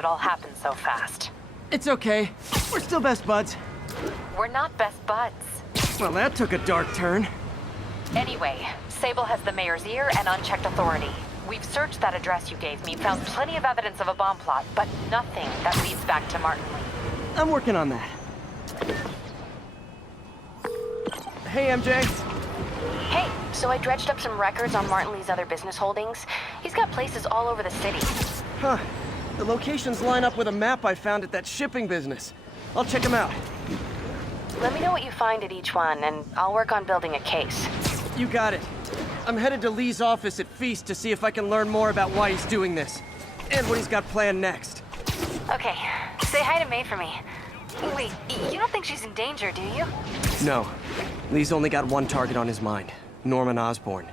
it all happened so fast. It's okay. We're still best buds. We're not best buds. Well, that took a dark turn. Anyway, Sable has the mayor's ear and unchecked authority. We've searched that address you gave me, found plenty of evidence of a bomb plot, but nothing that leads back to Martin Lee. I'm working on that. Hey, MJ. Hey, so I dredged up some records on Martin Lee's other business holdings. He's got places all over the city. Huh. The locations line up with a map I found at that shipping business. I'll check them out. Let me know what you find at each one, and I'll work on building a case. You got it. I'm headed to Lee's office at Feast to see if I can learn more about why he's doing this. And what he's got planned next. Okay, say hi to May for me. Wait, you don't think she's in danger, do you? No. Lee's only got one target on his mind. Norman Osborn.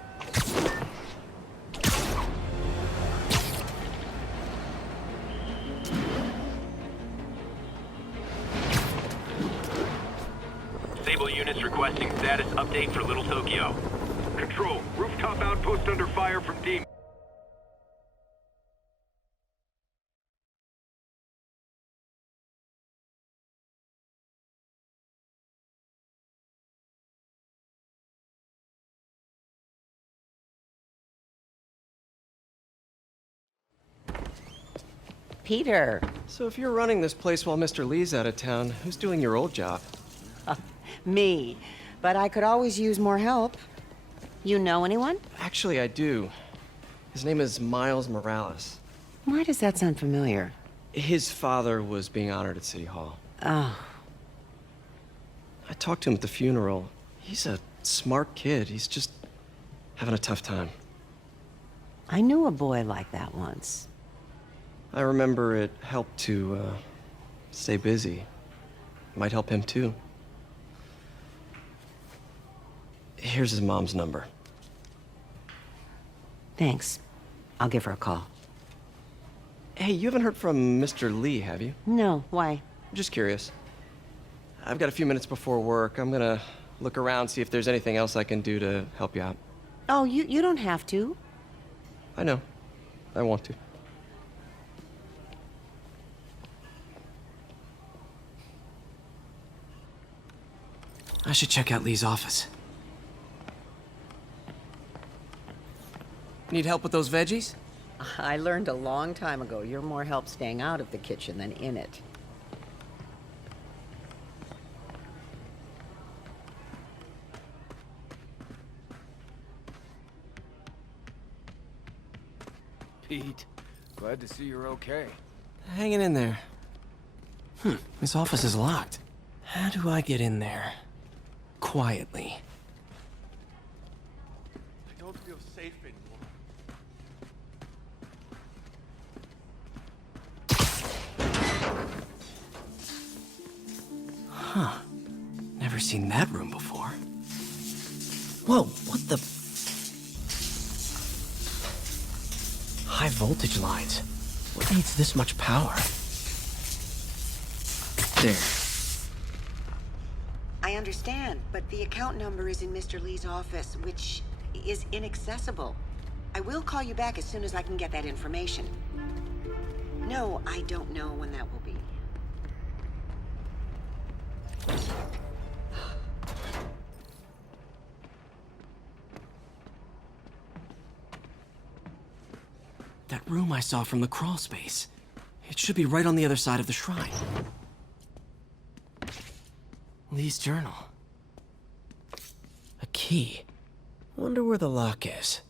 Sable units requesting status update for Little Tokyo. Control, rooftop outpost under fire from Demon. Peter. So if you're running this place while Mr. Lee's out of town, who's doing your old job? Me. But I could always use more help. You know anyone? Actually, I do. His name is Miles Morales. Why does that sound familiar? His father was being honored at City Hall. Oh. I talked to him at the funeral. He's a smart kid. He's just having a tough time. I knew a boy like that once. I remember it helped to, stay busy. Might help him, too. Here's his mom's number. Thanks. I'll give her a call. Hey, you haven't heard from Mr. Lee, have you? No, why? Just curious. I've got a few minutes before work. I'm gonna look around, see if there's anything else I can do to help you out. Oh, you don't have to. I know. I want to. I should check out Lee's office. Need help with those veggies? I learned a long time ago you're more help staying out of the kitchen than in it. Pete, glad to see you're okay. Hanging in there. This office is locked. How do I get in there? Quietly. I don't feel safe anymore. Huh. Never seen that room before. Whoa, what the... High voltage lines. What needs this much power? There. I understand, but the account number is in Mr. Lee's office, which is inaccessible. I will call you back as soon as I can get that information. No, I don't know when that will be. That room I saw from the crawl space. It should be right on the other side of the shrine. Lee's journal. A key. Wonder where the lock is.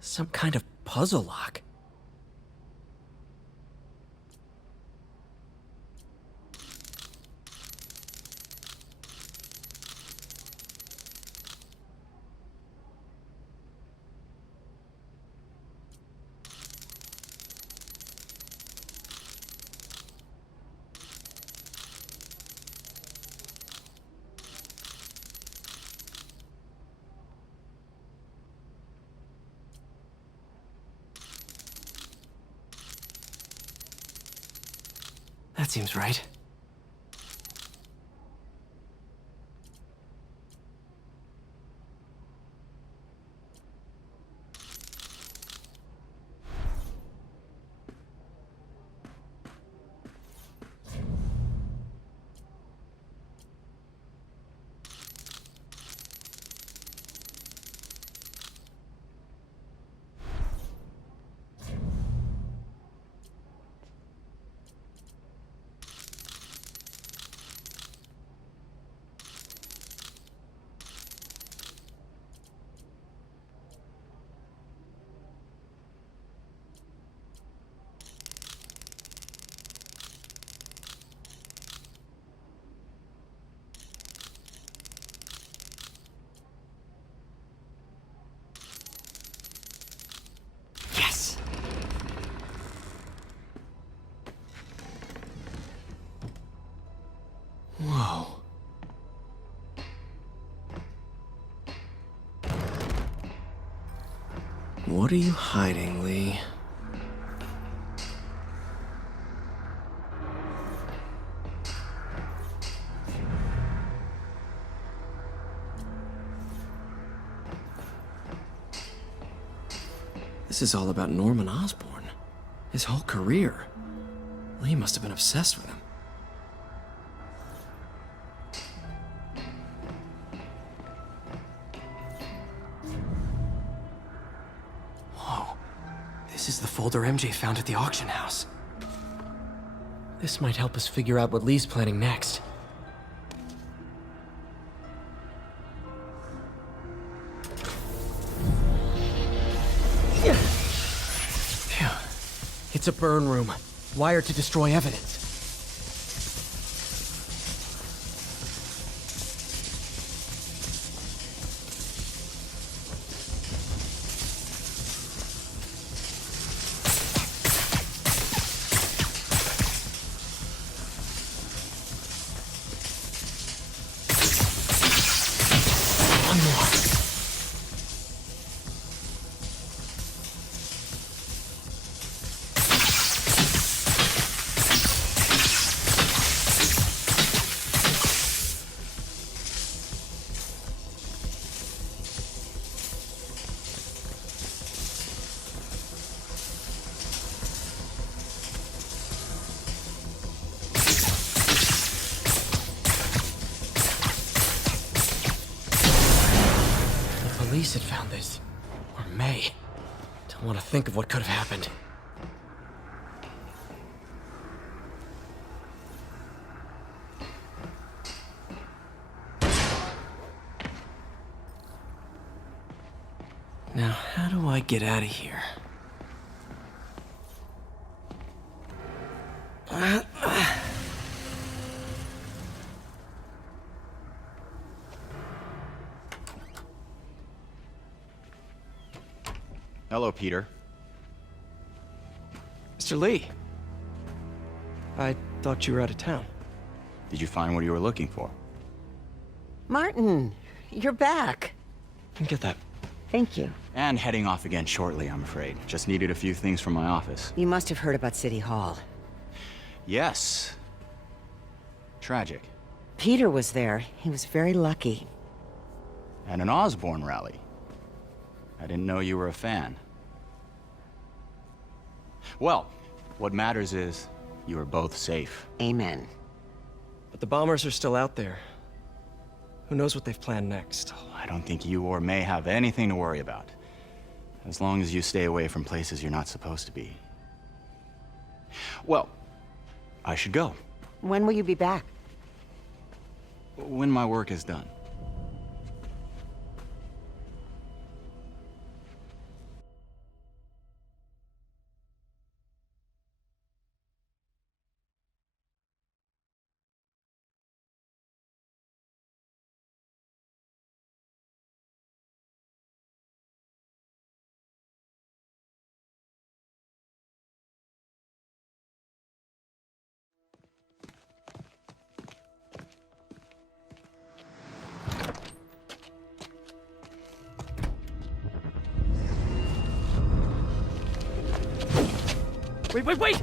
Some kind of puzzle lock. That seems right. Yes! Whoa. What are you hiding, Lee? This is all about Norman Osborn. His whole career. Lee must have been obsessed with him. Whoa. This is the folder MJ found at the auction house. This might help us figure out what Lee's planning next. Phew. It's a burn room, wired to destroy evidence. One more. Police had found this. Or May. Don't want to think of what could have happened. Now, how do I get out of here? Hello, Peter. Mr. Lee. I thought you were out of town. Did you find what you were looking for? Martin, you're back. Get that. Thank you. And heading off again shortly, I'm afraid. Just needed a few things from my office. You must have heard about City Hall. Yes. Tragic. Peter was there. He was very lucky. And an Osborn rally. I didn't know you were a fan. Well, what matters is you are both safe. Amen. But the bombers are still out there. Who knows what they've planned next? I don't think you or May have anything to worry about. As long as you stay away from places you're not supposed to be. Well, I should go. When will you be back? When my work is done. Wait!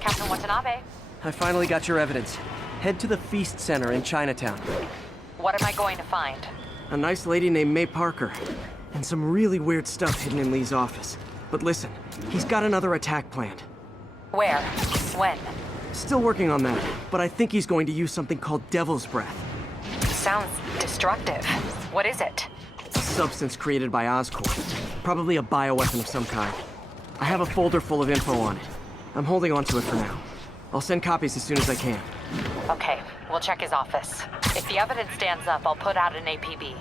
Captain Watanabe, I finally got your evidence. Head to the Feast Center in Chinatown. what am I going to find? A nice lady named May Parker. And some really weird stuff hidden in Lee's office. But listen, he's got another attack planned. Where? When? Still working on that, but I think he's going to use something called Devil's Breath. Sounds destructive. What is it? A substance created by Oscorp. Probably a bioweapon of some kind. I have a folder full of info on it. I'm holding on to it for now. I'll send copies as soon as I can. Okay, we'll check his office. If the evidence stands up, I'll put out an APB.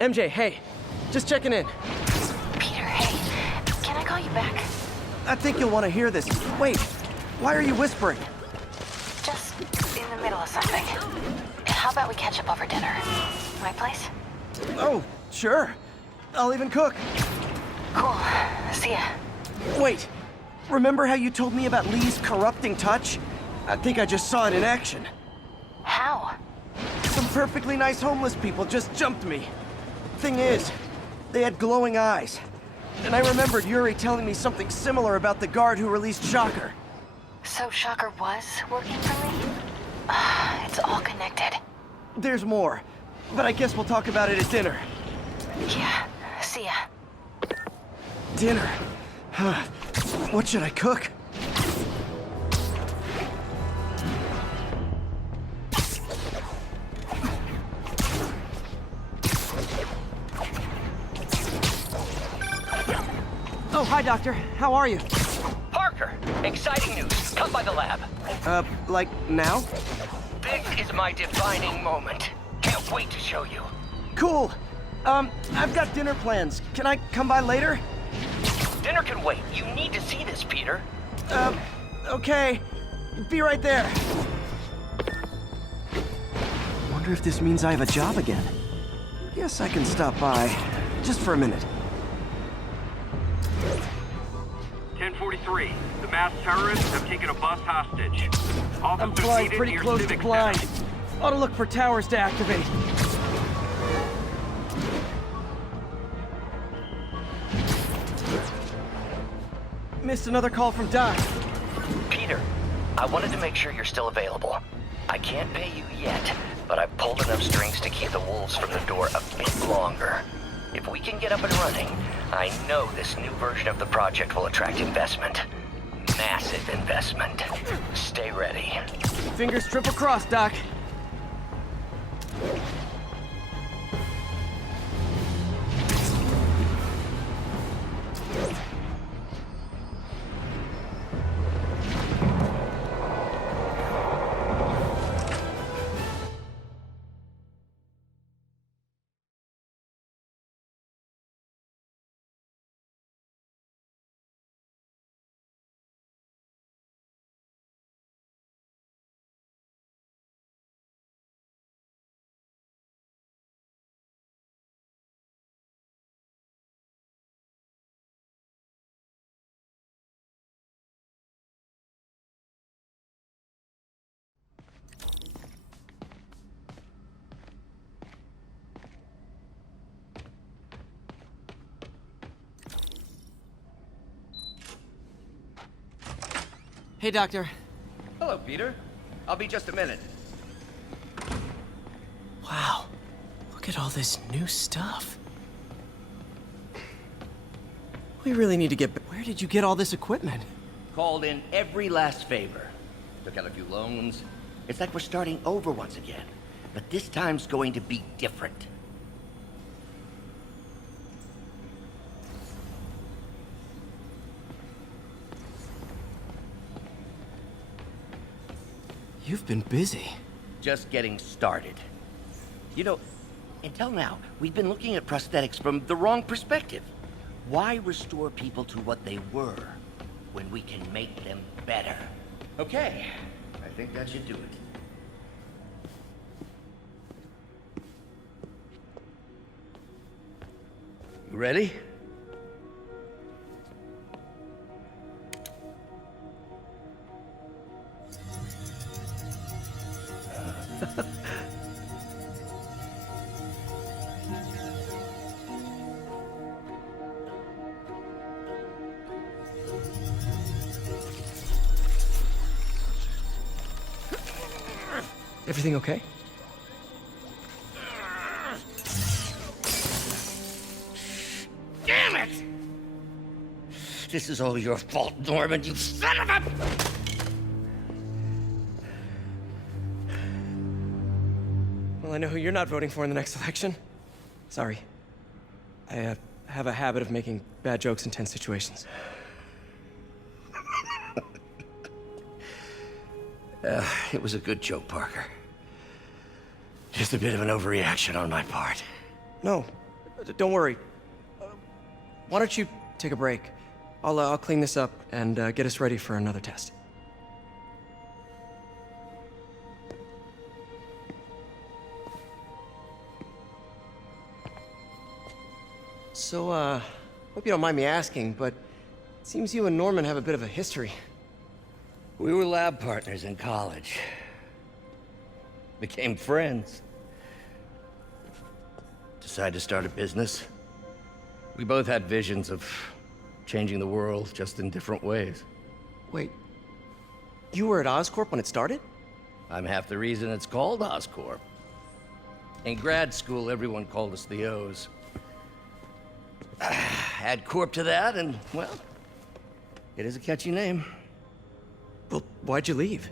MJ, hey. Just checking in. Peter, hey, can I call you back? I think you'll want to hear this. Wait, why are you whispering? Just in the middle of something. How about we catch up over dinner? My place? Oh, sure. I'll even cook. Cool. See ya. Wait, remember how you told me about Lee's corrupting touch? I think I just saw it in action. How? Some perfectly nice homeless people just jumped me. Thing is, they had glowing eyes. And I remembered Yuri telling me something similar about the guard who released Shocker. So Shocker was working for me? It's all connected. There's more, but I guess we'll talk about it at dinner. Yeah, see ya. Dinner? What should I cook? Oh, hi, Doctor. How are you? Parker, exciting news. Come by the lab. Like now? This is my defining moment. Can't wait to show you. Cool. I've got dinner plans. Can I come by later? Dinner can wait. You need to see this, Peter. Okay. Be right there. Wonder if this means I have a job again. Guess I can stop by. Just for a minute. 1043. The masked terrorists have taken a bus hostage. I'm Officers flying needed pretty near close to Civic blind. Center. Ought to look for towers to activate. Missed another call from Doc. Peter, I wanted to make sure you're still available. I can't pay you yet, but I've pulled enough strings to keep the wolves from the door a bit longer. If we can get up and running, I know this new version of the project will attract investment. Massive investment. Stay ready. Fingers triple crossed, Doc. Hey, Doctor. Hello, Peter. I'll be just a minute. Wow. Look at all this new stuff. We really need to get... Where did you get all this equipment? Called in every last favor. Took out a few loans. It's like we're starting over once again. But this time's going to be different. You've been busy. Just getting started. You know, until now, we've been looking at prosthetics from the wrong perspective. Why restore people to what they were when we can make them better? Okay, I think that should do it. You ready? Everything okay? Damn it! This is all your fault, Norman, you son of a... Well, I know who you're not voting for in the next election. Sorry. I have a habit of making bad jokes in tense situations. It was a good joke, Parker. Just a bit of an overreaction on my part. No, don't worry. Why don't you take a break? I'll clean this up and get us ready for another test. So, hope you don't mind me asking, but it seems you and Norman have a bit of a history. We were lab partners in college. Became friends. Decided to start a business. We both had visions of changing the world, just in different ways. Wait, you were at Oscorp when it started? I'm half the reason it's called Oscorp. In grad school, everyone called us the O's. Add Corp to that, and, well, it is a catchy name. Well, why'd you leave?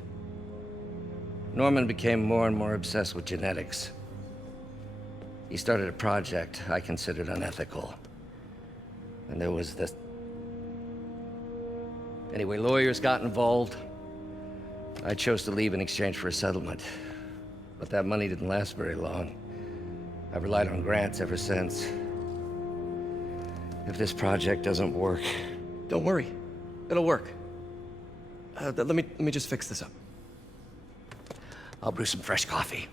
Norman became more and more obsessed with genetics. He started a project I considered unethical. And there was this... Anyway, lawyers got involved. I chose to leave in exchange for a settlement. But that money didn't last very long. I've relied on grants ever since. If this project doesn't work... Don't worry. It'll work. Let me just fix this up. I'll brew some fresh coffee.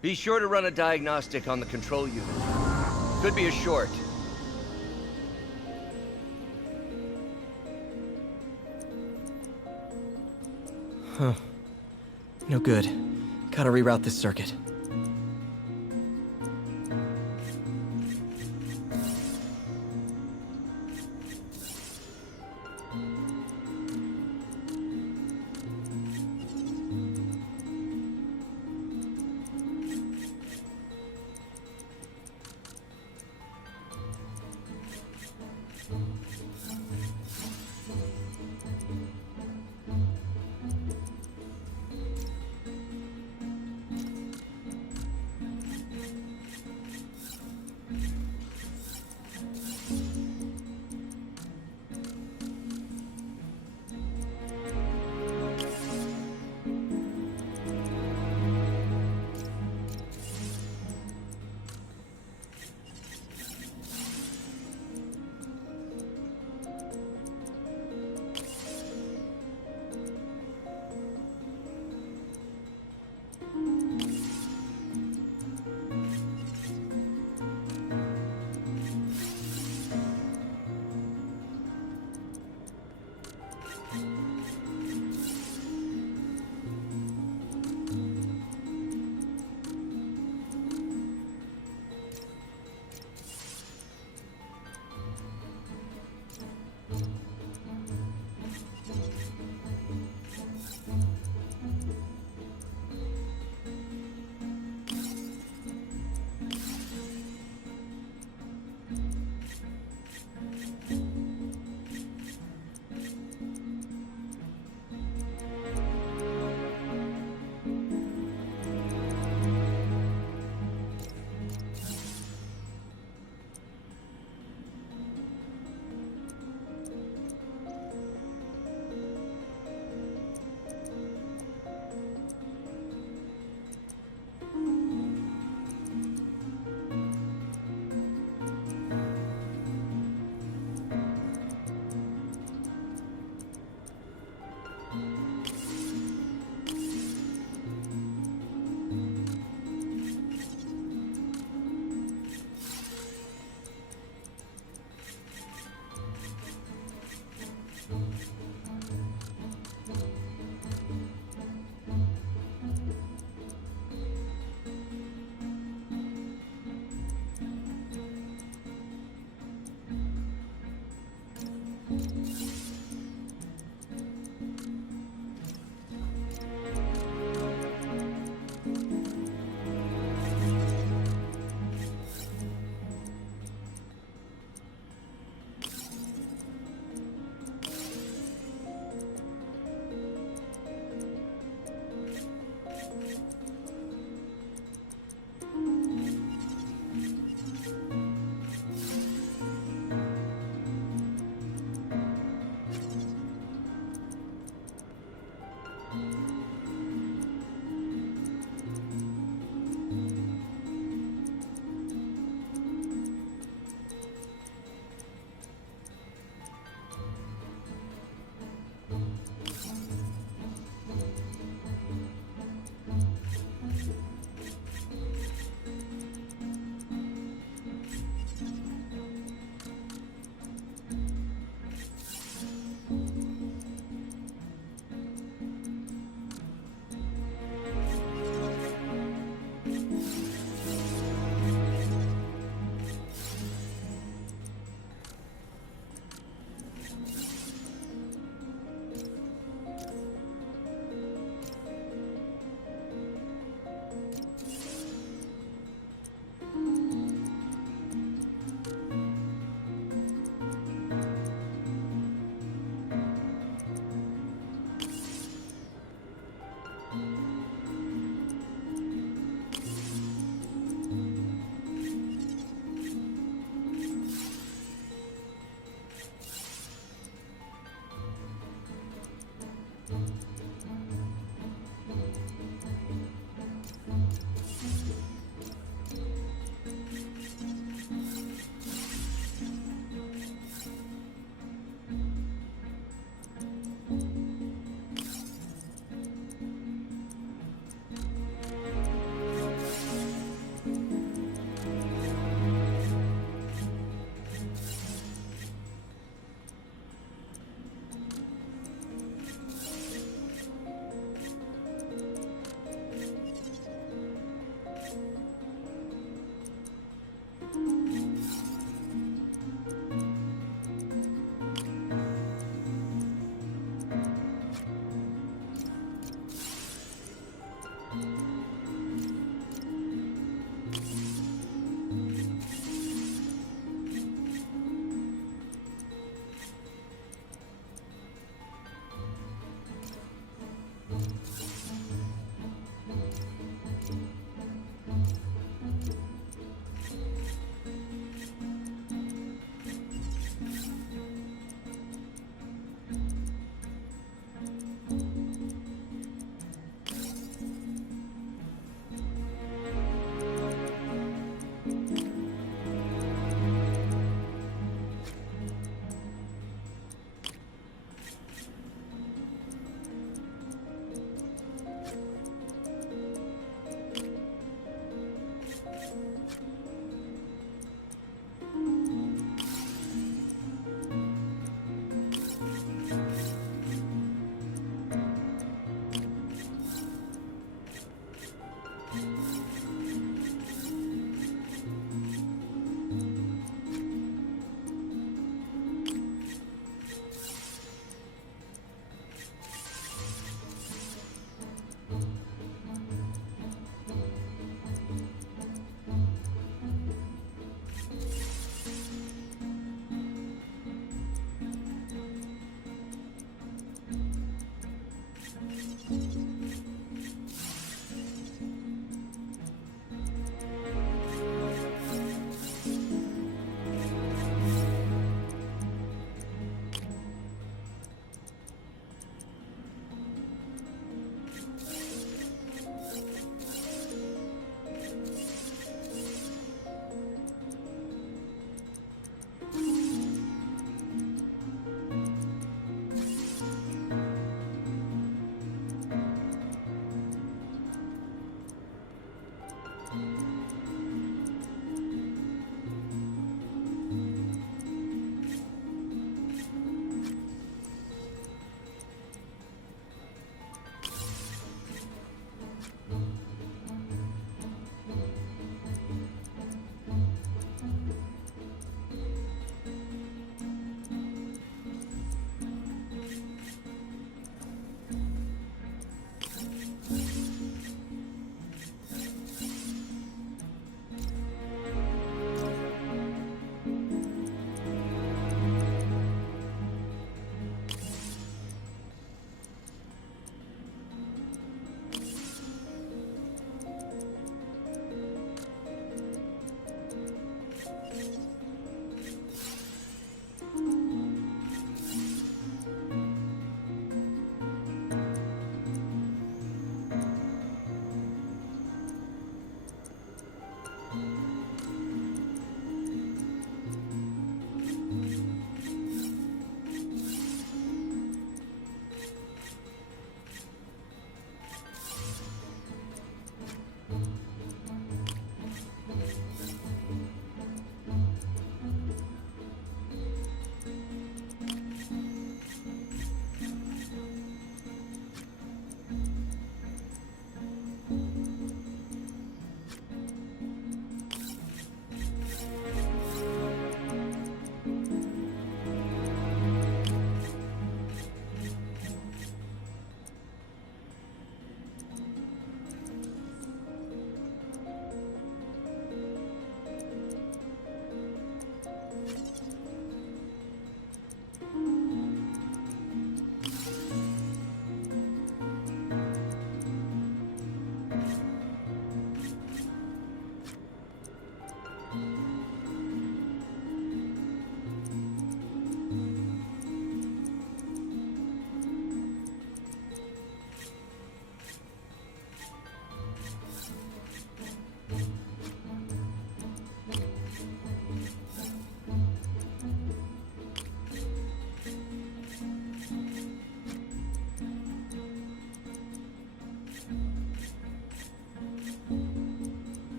Be sure to run a diagnostic on the control unit. Could be a short. Huh. No good. Gotta reroute this circuit.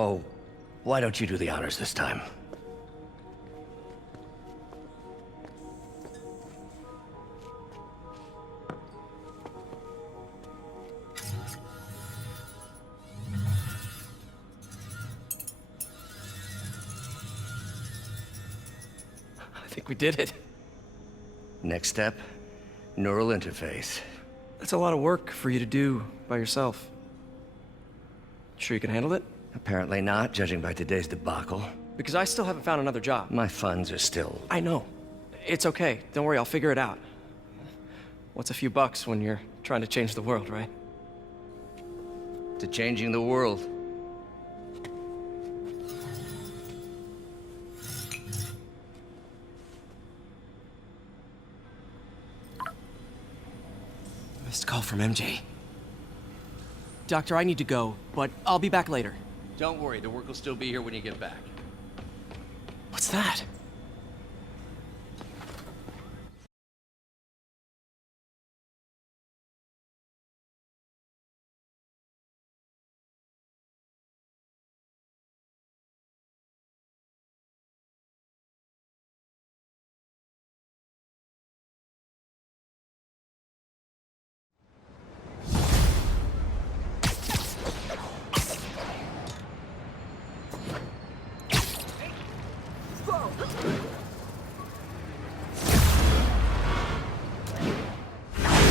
Oh, why don't you do the honors this time? I think we did it. Next step, neural interface. That's a lot of work for you to do by yourself. Sure you can handle it? Apparently not, judging by today's debacle. Because I still haven't found another job. My funds are still... I know. It's okay. Don't worry, I'll figure it out. What's a few bucks when you're trying to change the world, right? to changing the world. Missed call from MJ. Doctor, I need to go, but I'll be back later. Don't worry, the work will still be here when you get back. What's that?